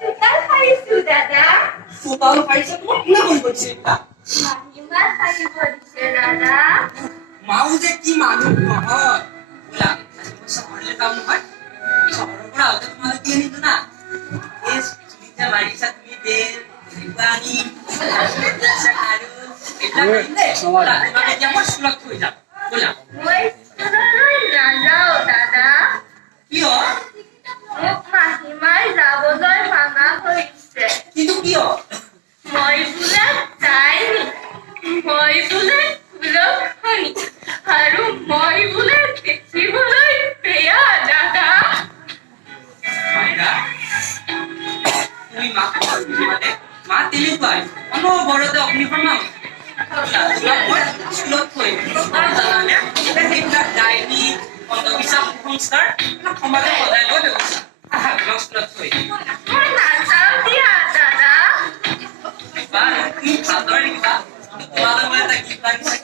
চোতাল সাৰিছো দাদা। চোতাল সাৰিছে তোমাক কোনে ফোন কৰিছে এটা? মাহীমা সাৰিব দিছে দাদা। মাও যে কি মানুহ নহয় বোলা চহৰলৈ কাম নহয় চহৰৰ পৰা আহোঁতে তোমালোক কি আনিলো না এই চুলিতে মাৰিছা তুমি তেল পানী আৰু এইবিলাক আনিলে তোমাক এতিয়া মই স্কুলত থৈ যাম বোলা। মই স্কুললৈ নাযাওঁ দাদা। কিয়? মোক মাহীমাই যাবলৈ মানা কৰিছে। কিন্তু কিয়? মই বোলে তাইনি, মই বোলে কুলক্ষণি, আৰু মই বোলে দেখিবলৈ বেয়া দাদা। তুমি মাক মানে মা তেনেকুৱাই অনবৰতে অগ্নিশৰ্মা মই স্কুলত থৈ আৰু জানানে সেইবিলাক ডাইনী অন্ধবিশ্বাস কুসংস্কাৰ সমাজে সজাই লোৱা ব্যৱস্থা স্কুলত থৈ মই নাযাওঁ দিয়া দাদা। তুমি ভালদৰে দেখিবা তোমালৈ মই এটা গীত লাগিছে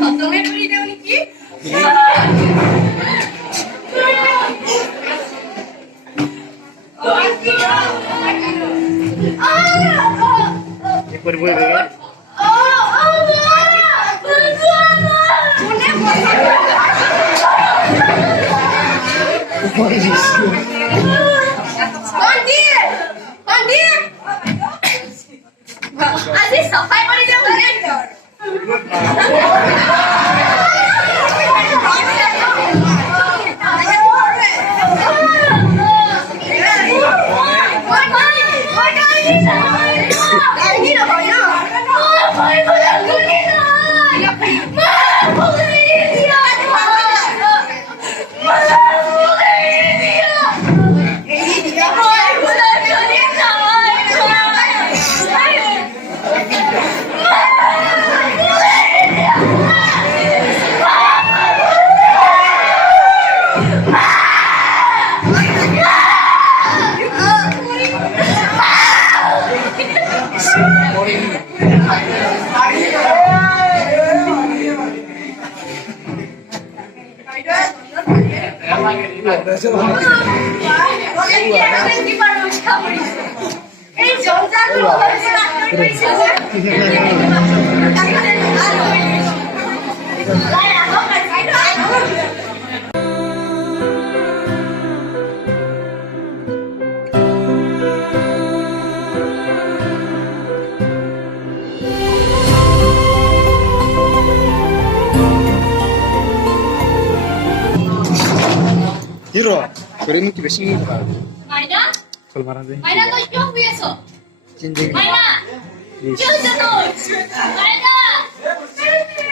खत्म है पूरी देवनी की আজি সফাই কৰি দিওঁ Hero, pero no quiero decir nada. মাইনা Colmar de. মাইনা তই কিয় শুই আছ Jinjing. মাইনা কিয় জানো মাইনা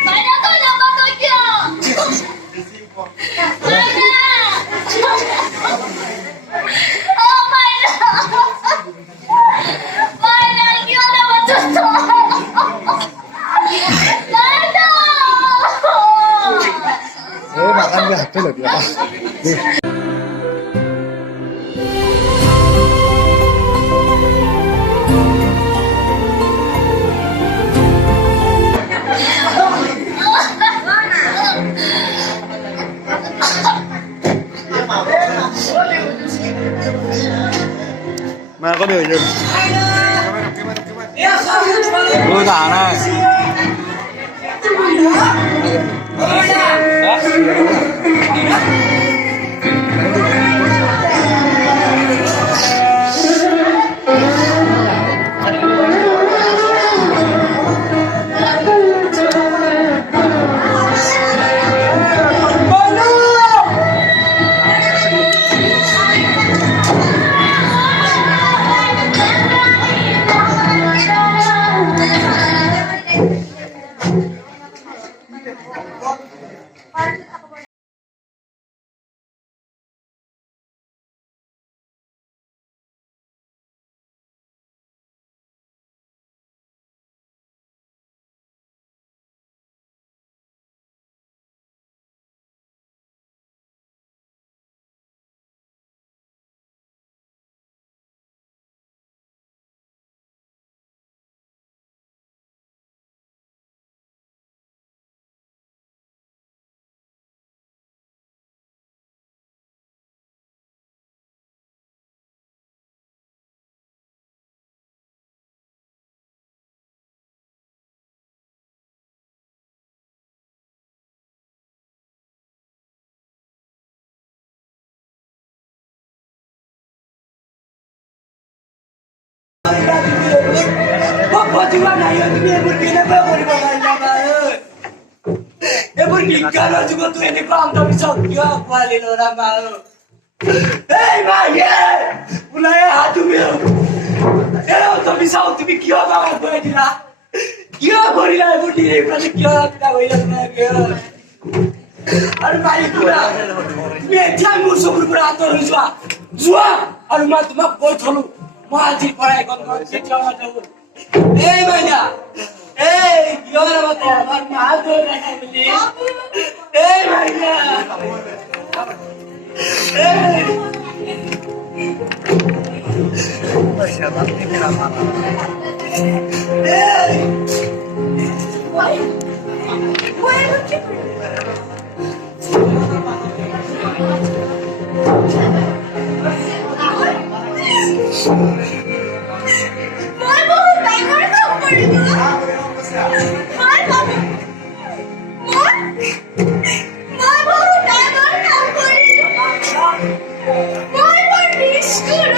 মাইনা তই নামা তই কিয় মাইনা ও মাইনা মাইনা কিয় নামা মাইনা Oh, makan dah, tu lagi apa? Mà có điều gì? Tôi giả này. মই বহুত ডাঙৰ কাম কৰিলো মই ভাবো মই বহুত ডাঙৰ কাম কৰিলো মই বৰ নিষ্ঠুৰ